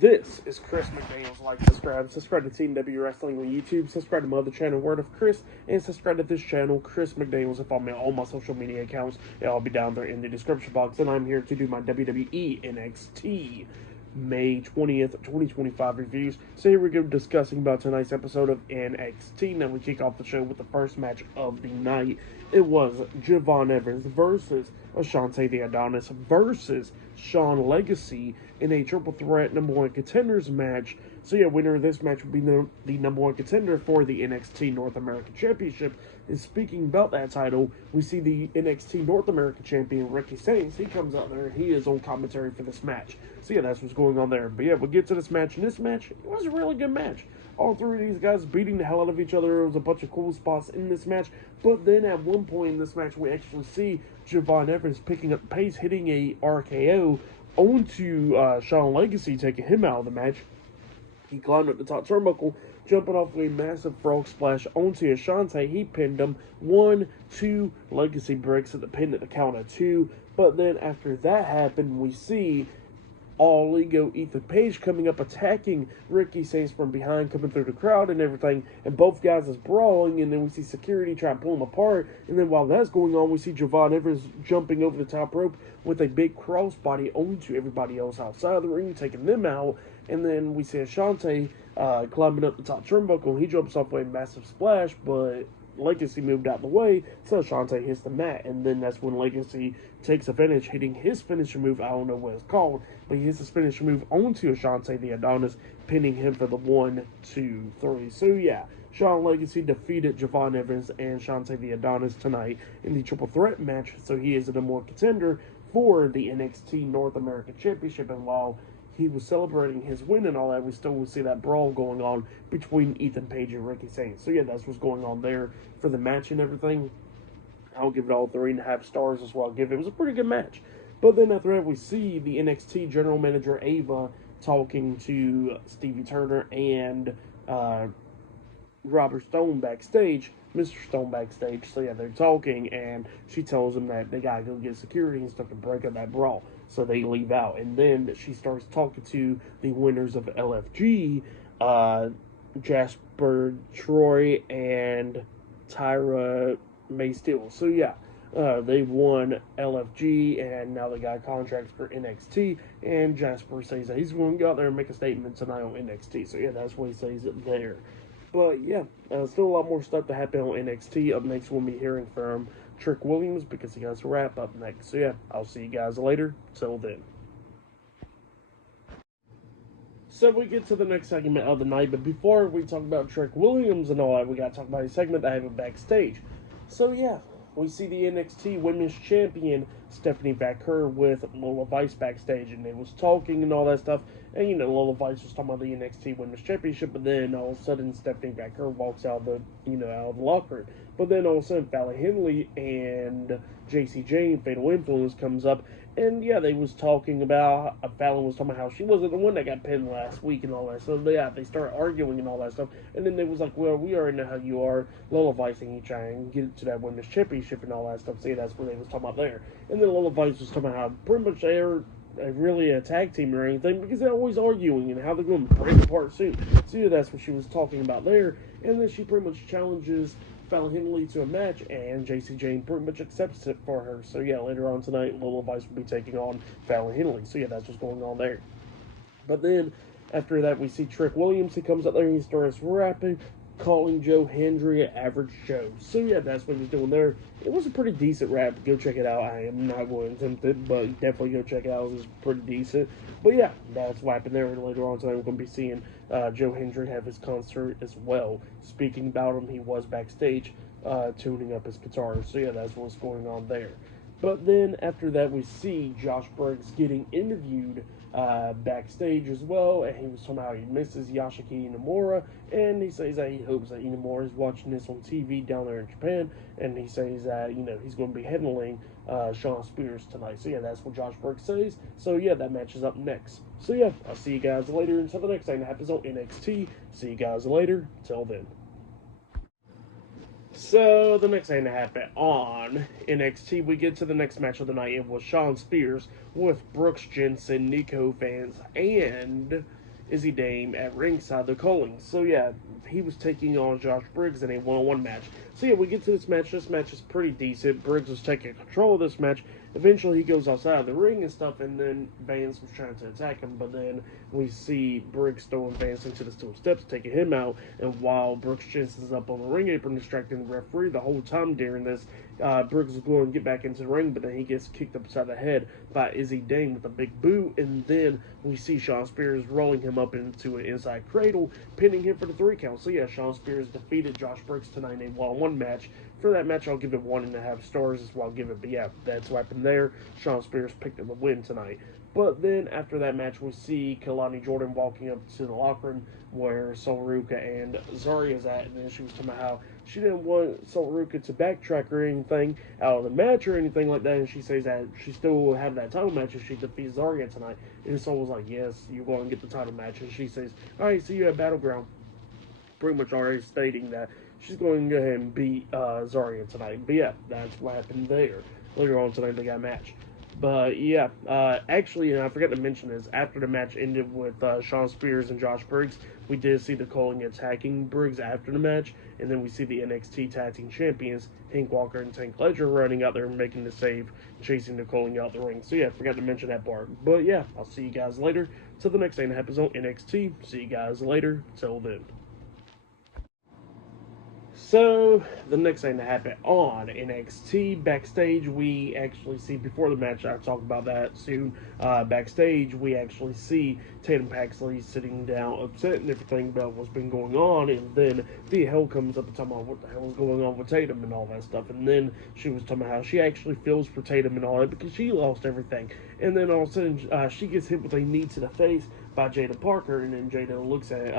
This is Chris McDaniels. Like, subscribe to Team W Wrestling on YouTube, subscribe to my other channel, Word of Chris, and subscribe to this channel, Chris McDaniels, and follow me on all my social media accounts. It'll all be down there in the description box. And I'm here to do my WWE NXT May 20th, 2025 reviews. So here we go, discussing about tonight's episode of NXT. Now we kick off the show with the first match of the night. It was Javon Evans versus Ashante the Adonis versus Sean Legacy in a triple threat number one contenders match. So yeah, winner of this match will be the number one contender for the NXT North American Championship. And speaking about that title, we see the NXT North American Champion Ricky Saints. He comes out there and he is on commentary for this match. So yeah, that's what's going on there. But yeah, we'll get to this match. And this match, it was a really good match. All three of these guys beating the hell out of each other. There was a bunch of cool spots in this match. But then at one point in this match, we actually see Javon Evans picking up pace, hitting a RKO onto Sean Legacy, taking him out of the match. He climbed up the top turnbuckle, jumping off a massive frog splash onto Ashante. He pinned him. 1, 2, Legacy breaks at the pin at the count of 2. But then after that happened, we see All Ego Ethan Page coming up, attacking Ricky Saints from behind, coming through the crowd and everything, and both guys is brawling, and then we see security try to pull them apart, and then while that's going on, we see Javon Evans jumping over the top rope with a big crossbody onto everybody else outside of the ring, taking them out, and then we see Ashante climbing up the top turnbuckle. He jumps off a massive splash, but Legacy moved out of the way, so Ashante hits the mat, and then that's when Legacy takes advantage, hitting his finisher move. I don't know what it's called, but he hits his finisher move onto Ashante the Adonis, pinning him for the 1, 2, 3. So yeah, Sean Legacy defeated Javon Evans and Ashante the Adonis tonight in the triple threat match, so he is the number one contender for the NXT North American Championship. And while he was celebrating his win and all that, we still will see that brawl going on between Ethan Page and Ricky Saints. So yeah, that's what's going on there for the match and everything. I'll give it all 3.5 stars as well. It was a pretty good match. But then after that, we see the NXT general manager Ava talking to Stevie Turner and Robert Stone backstage, Mr. Stone backstage. So yeah, they're talking, and she tells him that they gotta go get security and stuff to break up that brawl. So they leave out, and then she starts talking to the winners of LFG, Jasper Troy and Tyra May Steele. So yeah, they won LFG, and now they got contracts for NXT. And Jasper says that he's going to go out there and make a statement tonight on NXT. So yeah, that's what he says there. But yeah, still a lot more stuff to happen on NXT. Up next, we'll be hearing from Trick Williams because he has to wrap up next. So yeah, I'll see you guys later. Till then. So we get to the next segment of the night, but before we talk about Trick Williams and all that, we gotta talk about a segment that I have backstage. So yeah, we see the NXT Women's Champion Stephanie Vaquer with Lola Vice backstage, and they was talking and all that stuff. And you know, Lola Vice was talking about the NXT Women's Championship, but then all of a sudden Stephanie Vaquer walks out of the out of the locker room. But then all of a sudden Fallon Henley and JC Jane, Fatal Influence, comes up, and yeah, they was talking about Fallon was talking about how she wasn't the one that got pinned last week and all that. So yeah, they start arguing and all that stuff, and then they was like, well, we already know how you are, Lola Vice, and you try and get to that Women's Championship and all that stuff. So yeah, that's what they was talking about there. And then Lola Vice was talking about how pretty much they're really a tag team or anything because they're always arguing and how they're going to break apart soon. So yeah, that's what she was talking about there. And then she pretty much challenges Fallon Henley to a match, and JC Jane pretty much accepts it for her. So yeah, later on tonight, Lola Vice will be taking on Fallon Henley. So yeah, that's what's going on there. But then after that, we see Trick Williams. He comes up there and he starts rapping, calling Joe Hendry an average Joe. So yeah, that's what he's doing there. It was a pretty decent rap. Go check it out. I am not going to attempt it, but definitely go check it out. It was pretty decent. But yeah, that's what happened there. And later on tonight, we're going to be seeing Joe Hendry have his concert as well. Speaking about him, he was backstage tuning up his guitar. So yeah, that's what's going on there. But then after that, we see Josh Briggs getting interviewed backstage as well, and he was talking about how he misses Yashiki Inamura, and he says that he hopes that Inamura is watching this on TV down there in Japan, and he says that he's going to be handling Shawn Spears tonight. So yeah, that's what Josh Briggs says. So yeah, that match is up next. So yeah, I'll see you guys later until the next thing that happens on NXT. See you guys later. Till then. So, the next thing that happened on NXT, we get to the next match of the night. It was Shawn Spears with Brooks Jensen, Nico Vance, and Izzy Dame at ringside. They're calling. So yeah, he was taking on Josh Briggs in a one-on-one match. So yeah, we get to this match. This match is pretty decent. Briggs was taking control of this match. Eventually, he goes outside of the ring and stuff, and then Vance was trying to attack him, but then we see Briggs throwing Vance into the steel steps, taking him out, and while Brooks Jensen's up on the ring apron distracting the referee the whole time during this, Briggs is going to get back into the ring, but then he gets kicked upside the head by Izzy Dane with a big boot, and then we see Shawn Spears rolling him up into an inside cradle, pinning him for the 3 count. So yeah, Shawn Spears defeated Josh Briggs tonight in a one-on-one match. For that match, I'll give it 1.5 stars is what I'll give it, but yeah, that's what happened there. Shawn Spears picked up the win tonight. But then after that match, we see Kalani Jordan walking up to the locker room where Sol Ruka and Zarya's at, and then she was talking about how she didn't want Sol Ruka to backtrack or anything out of the match or anything like that, and she says that she still will have that title match if she defeats Zarya tonight. And Sol was like, yes, you're going to get the title match, and she says, all right, see you at Battleground. Pretty much already stating that she's going to go ahead and beat Zarya tonight. But yeah, that's what happened there. Later on tonight, they got a match. But yeah, actually, I forgot to mention this. After the match ended with Shawn Spears and Josh Briggs, we did see the Colling attacking Briggs after the match, and then we see the NXT Tag Team Champions, Hank Walker and Tank Ledger, running out there and making the save, chasing the Colling out the ring. So yeah, forgot to mention that part. But yeah, I'll see you guys later. Till the next thing that happens on NXT. See you guys later. Till then. So, the next thing that happened on NXT, backstage, we actually see, before the match, I'll talk about that soon, backstage, we actually see Tatum Paxley sitting down, upset and everything about what's been going on, and then Thea Hell comes up and talking about what the hell is going on with Tatum and all that stuff, and then she was talking about how she actually feels for Tatum and all that, because she lost everything, and then all of a sudden, she gets hit with a knee to the face by Jada Parker, and then Jada looks at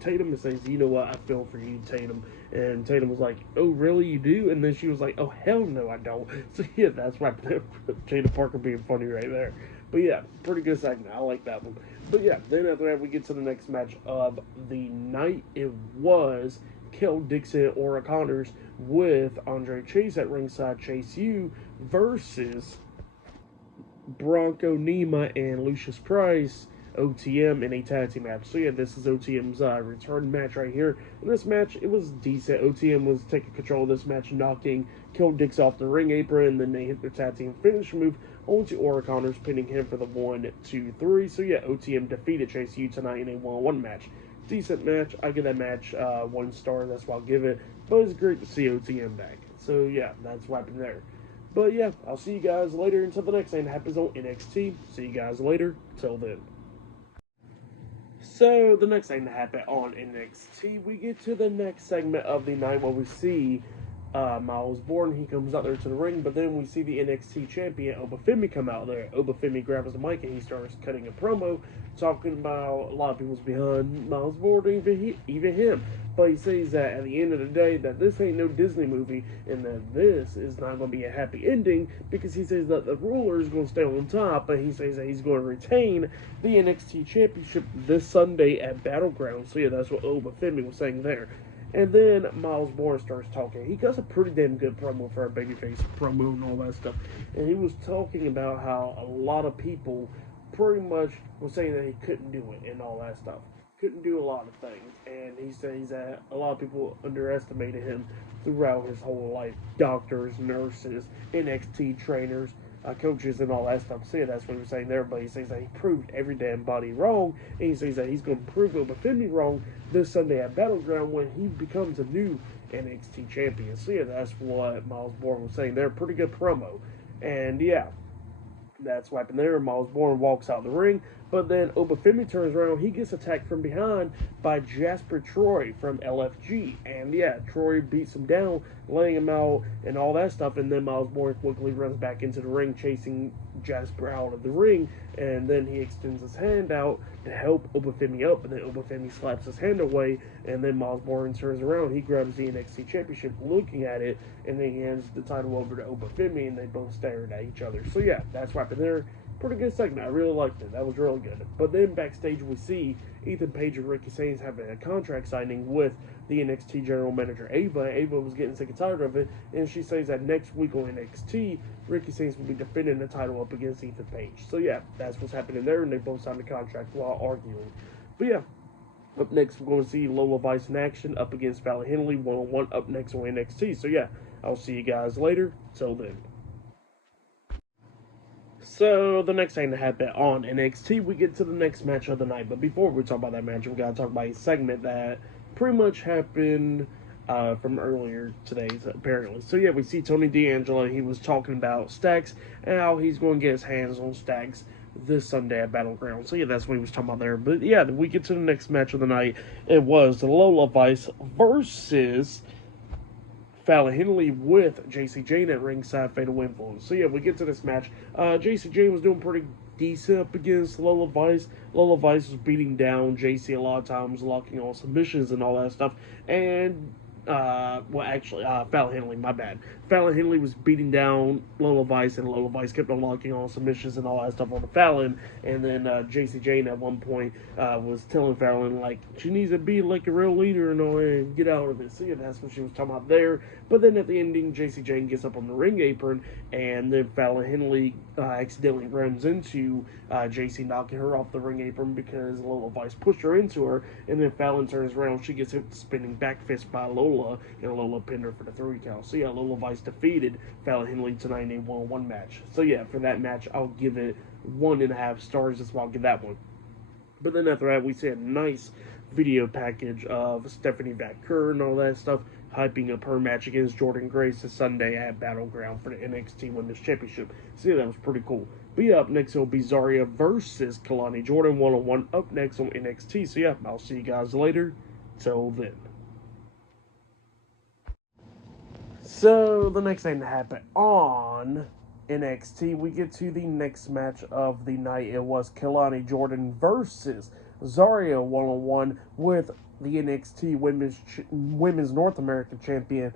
Tatum and says, you know what, I feel for you, Tatum. And Tatum was like, oh, really, you do? And then she was like, oh, hell no, I don't. So yeah, that's why Jada Parker being funny right there. But yeah, pretty good segment. I like that one. But yeah, then after that, we get to the next match of the night. It was Kel Dixon, Aura Connors with Andre Chase at ringside, Chase U versus Bronco Nima and Lucius Price, OTM, in a tag team match. So yeah, this is OTM's return match right here. In this match, it was decent. OTM was taking control of this match, knocking Kel Dix off the ring apron, and then they hit their tag team finish move onto Aura Connors, pinning him for the 1, 2, 3. So yeah, OTM defeated Chase U tonight in a one-on-one match. Decent match. I give that match 1 star. That's what I'll give it. But it's great to see OTM back. So yeah, that's what happened there. But yeah, I'll see you guys later until the next thing that happens on NXT. See you guys later. Till then. So, the next thing that happened on NXT, we get to the next segment of the night where we see Miles Bourne. He comes out there to the ring, but then we see the NXT champion, Obafemi, come out there. Obafemi grabs the mic and he starts cutting a promo, talking about a lot of people's behind Miles Bourne, even him. But he says that at the end of the day, that this ain't no Disney movie, and that this is not going to be a happy ending, because he says that the ruler is going to stay on top, but he says that he's going to retain the NXT Championship this Sunday at Battleground. So yeah, that's what Obafemi was saying there. And then Miles Bourne starts talking. He does a pretty damn good promo for a babyface promo and all that stuff. And he was talking about how a lot of people pretty much were saying that he couldn't do it and all that stuff. Couldn't do a lot of things. And he says that a lot of people underestimated him throughout his whole life. Doctors, nurses, NXT trainers, coaches, and all that stuff. So yeah, that's what he was saying there. But he says that he proved every damn body wrong. And he says that he's going to prove Obafemi wrong this Sunday at Battleground when he becomes a new NXT champion. So yeah, that's what Miles Bourne was saying there. Pretty good promo. And yeah, that's what happened there. Miles Bourne walks out the ring, but then Obafemi turns around. He gets attacked from behind by Jasper Troy from LFG. And yeah, Troy beats him down, laying him out and all that stuff. And then Miles Bourne quickly runs back into the ring, chasing Jasper out of the ring. And then he extends his hand out to help Obafemi up. And then Obafemi slaps his hand away. And then Miles Bourne turns around. He grabs the NXT Championship, looking at it. And then he hands the title over to Obafemi. And they both stared at each other. So yeah, that's what happened there. Pretty good segment. I really liked it. That was really good. But then backstage we see Ethan Page and Ricky Sainz having a contract signing with the NXT general manager Ava. Ava was getting sick and tired of it, and she says that next week on NXT, Ricky Sainz will be defending the title up against Ethan Page. So yeah, that's what's happening there, and they both signed the contract while arguing. But yeah, up next, we're going to see Lola Vice in action up against Fallon Henley one-on-one up next on NXT. So yeah, I'll see you guys later. Till then. So the next thing to happen on NXT, we get to the next match of the night. But before we talk about that match, we gotta talk about a segment that pretty much happened from earlier today, apparently. So yeah, we see Tony D'Angelo. He was talking about Stacks and how he's going to get his hands on Stacks this Sunday at Battleground. So yeah, that's what he was talking about there. But yeah, we get to the next match of the night. It was the Lola Vice versus Fallon Henley with JC Jane at ringside, fatal influence. So yeah, we get to this match. JC Jane was doing pretty decent up against Lola Vice. Lola Vice was beating down JC a lot of times, locking on submissions and all that stuff. And Fallon Henley, my bad. Fallon Henley was beating down Lola Vice, and Lola Vice kept on locking on submissions and all that stuff on the Fallon. And then JC Jane at one point was telling Fallon, like, she needs to be like a real leader and all that, and get out of it. So yeah, that's what she was talking about there. But then at the ending, JC Jane gets up on the ring apron, and then Fallon Henley accidentally runs into JC, knocking her off the ring apron because Lola Vice pushed her into her. And then Fallon turns around, she gets hit with the spinning back fist by Lola, and Lola pinned her for the 3 count. So yeah, Lola Vice defeated Fallon Henley tonight in a one-on-one match. So yeah, for that match, I'll give it 1.5 stars. That's why I'll give that one. But then after that, we see a nice video package of Stephanie Vaquer and all that stuff, hyping up her match against Jordan Grace this Sunday at Battleground for the NXT Women's Championship. So yeah, that was pretty cool. But yeah, up next it'll be Zarya versus Kalani Jordan one-on-one up next on NXT. So yeah, I'll see you guys later. Till then. So the next thing to happen on NXT, we get to the next match of the night. It was Kalani Jordan versus Zarya one-on-one with the NXT Women's North American Champion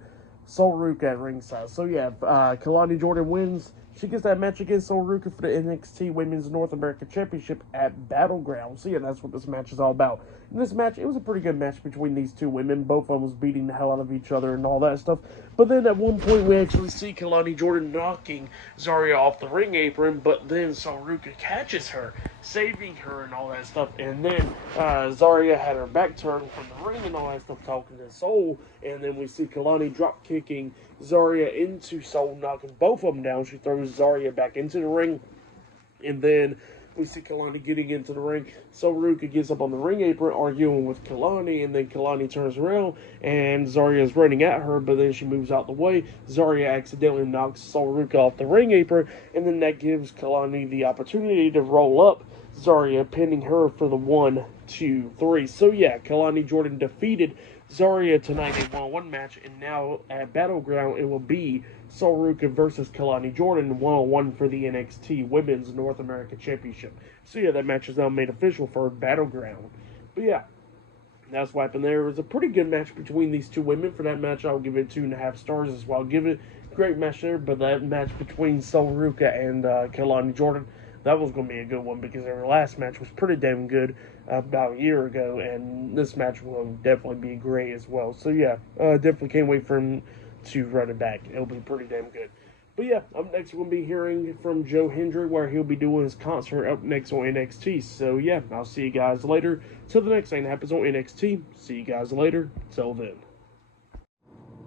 Sol Ruka at ringside. So yeah, Kalani Jordan wins. She gets that match against Sol Ruka for the NXT Women's North American Championship at Battleground. So yeah, that's what this match is all about. In this match, it was a pretty good match between these two women. Both of them was beating the hell out of each other and all that stuff. But then at one point, we actually see Kalani Jordan knocking Zarya off the ring apron, but then Sol Ruka catches her, saving her and all that stuff. And then Zarya had her back turned from the ring and all that stuff, talking to Sol. And then we see Kalani drop kicking Zarya into Sol, knocking both of them down. She throws Zarya back into the ring, and then we see Kalani getting into the ring. Sol Ruka gets up on the ring apron arguing with Kalani, and then Kalani turns around and Zarya is running at her, but then she moves out the way. Zarya accidentally knocks Sol Ruka off the ring apron, and then that gives Kalani the opportunity to roll up Zarya, pinning her for the 1, 2, 3. So yeah, Kalani Jordan defeated Zarya tonight in a one-on-one match, and now at Battleground it will be Sol Ruka versus Kalani Jordan one-on-one for the NXT Women's North American Championship. So yeah, that match is now made official for Battleground. But yeah, that's what happened there. It was a pretty good match between these two women. For that match, I'll give it 2.5 stars as well. I'll give it a great match there, but that match between Sol Ruka and Kalani Jordan, that was going to be a good one because their last match was pretty damn good about a year ago, and this match will definitely be great as well. So yeah, definitely can't wait for him to run it back. It'll be pretty damn good. But yeah, up next we're going to be hearing from Joe Hendry, where he'll be doing his concert up next on NXT. So yeah, I'll see you guys later. Till the next thing that happens on NXT. See you guys later. Till then.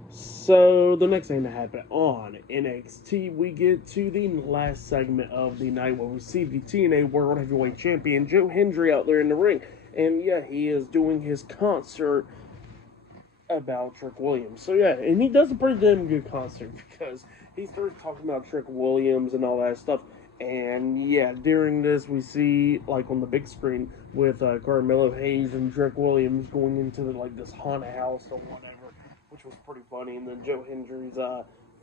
So the next thing to happen on NXT, we get to the last segment of the night where we see the TNA World Heavyweight Champion Joe Hendry out there in the ring. And yeah, he is doing his concert about Trick Williams. So yeah, and he does a pretty damn good concert because he starts talking about Trick Williams and all that stuff. And yeah, during this we see, like on the big screen, with Carmelo Hayes and Trick Williams going into this haunted house or whatever, which was pretty funny. And then Joe Hendry's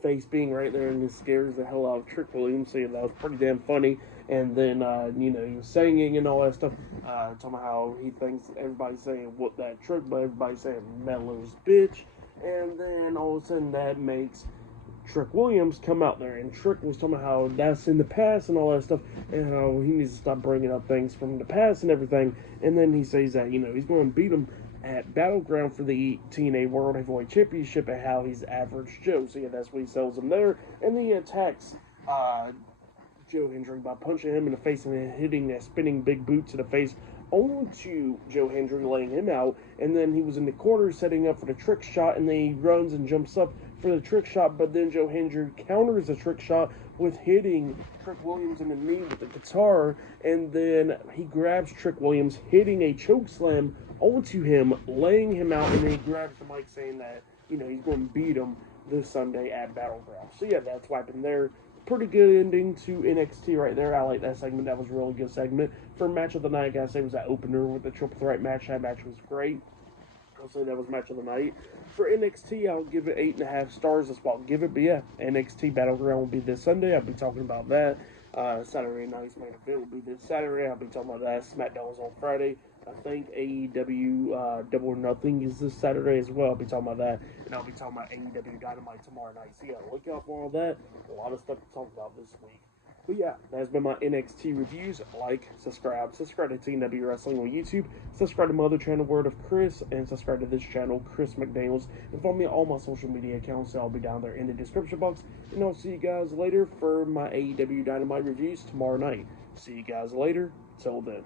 face being right there, and it scares the hell out of Trick Williams. So yeah, that was pretty damn funny. And then he was singing and all that stuff, talking about how he thinks everybody's saying "what that Trick," but everybody's saying "Mello's bitch." And then all of a sudden that makes Trick Williams come out there, and Trick was talking about how that's in the past and all that stuff, and how he needs to stop bringing up things from the past and everything. And then he says that he's going to beat him at Battleground for the TNA World Heavyweight Championship, and how he's Average Joe. So yeah, that's what he sells him there, and then he attacks Joe Hendry by punching him in the face and then hitting a spinning big boot to the face onto Joe Hendry, laying him out, and then he was in the corner setting up for the trick shot, and then he runs and jumps up for the trick shot, but then Joe Hendry counters the trick shot with hitting Trick Williams in the knee with the guitar, and then he grabs Trick Williams, hitting a choke slam onto him, laying him out, and then he grabs the mic saying that, you know, he's going to beat him this Sunday at Battleground. So yeah, that's what happened there. Pretty good ending to NXT right there. I like that segment. That was a really good segment. For match of the night, I gotta say, it was that opener with the triple threat match. That match was great. I'll say that was match of the night. For NXT, I'll give it 8.5 stars. That's what I'll give it. But yeah, NXT Battleground will be this Sunday. I'll be talking about that. Saturday night's main event will be this Saturday. I'll be talking about that. SmackDown is on Friday. I think AEW Double or Nothing is this Saturday as well. I'll be talking about that. And I'll be talking about AEW Dynamite tomorrow night. So yeah, look out for all that. A lot of stuff to talk about this week. But yeah, that's been my NXT reviews. Like, subscribe to TNW Wrestling on YouTube. Subscribe to my other channel, Word of Chris. And subscribe to this channel, Chris McDaniels. And follow me on all my social media accounts. I'll be down there in the description box. And I'll see you guys later for my AEW Dynamite reviews tomorrow night. See you guys later. Till then.